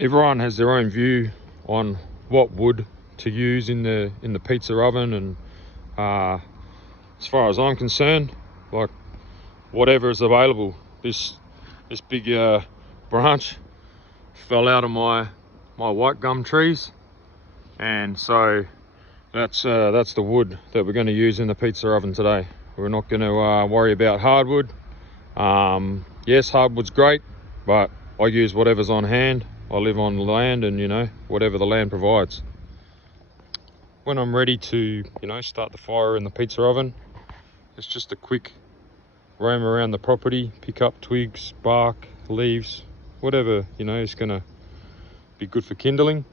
everyone has their own view on what wood to use in the pizza oven, and as far as I'm concerned, like whatever is available. This big branch fell out of my white gum trees, and so that's the wood that we're going to use in the pizza oven today. We're not going to worry about hardwood. Yes, hardwood's great, but I use whatever's on hand. I live on land, and you know, whatever the land provides. When I'm ready to, you know, start the fire in the pizza oven, it's just a quick roam around the property, pick up twigs, bark, leaves, whatever, you know, is gonna be good for kindling.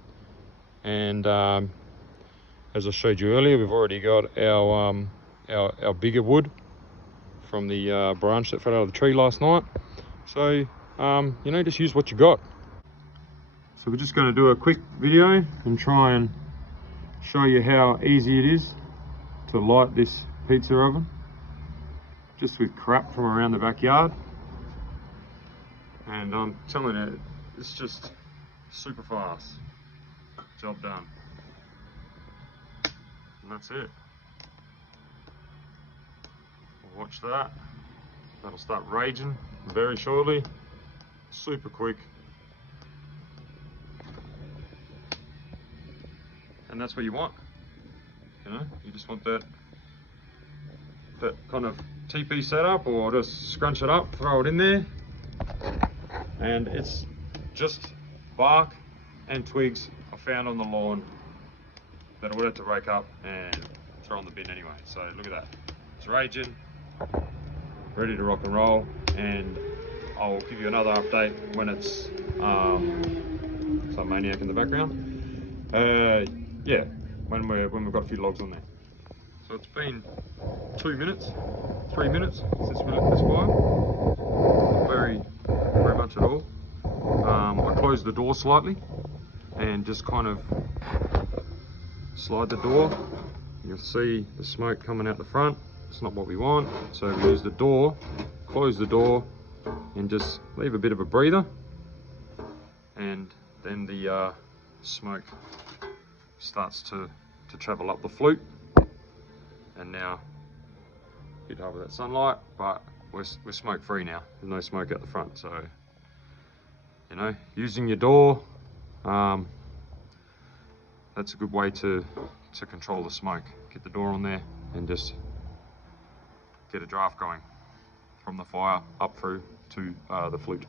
And as I showed you earlier, we've already got our bigger wood from the branch that fell out of the tree last night. So you know, just use what you got. So we're just going to do a quick video and try and show you how easy it is to light this pizza oven just with crap from around the backyard. And I'm telling you, it's just super fast. Job done. And that's it. Watch that. That'll start raging very shortly. Super quick. And that's what you want. You know, you just want that kind of TP setup, or just scrunch it up, throw it in there. And it's just bark and twigs I found on the lawn that I would have to rake up and throw in the bin anyway. So look at that. It's raging, ready to rock and roll, and I'll give you another update when it's some maniac in the background. Yeah, when we've got a few logs on there. So it's been 2 minutes, 3 minutes since we lit this fire. Not very much at all. I closed the door slightly and just kind of slide the door. You'll see the smoke coming out the front. It's not what we want, so we use the door, close the door, and just leave a bit of a breather, and then the smoke starts to travel up the flute. And now hit over that sunlight, but we're smoke free now. There's no smoke out the front, so you know, using your door, that's a good way to control the smoke. Get the door on there and just get a draft going from the fire up through to the flute.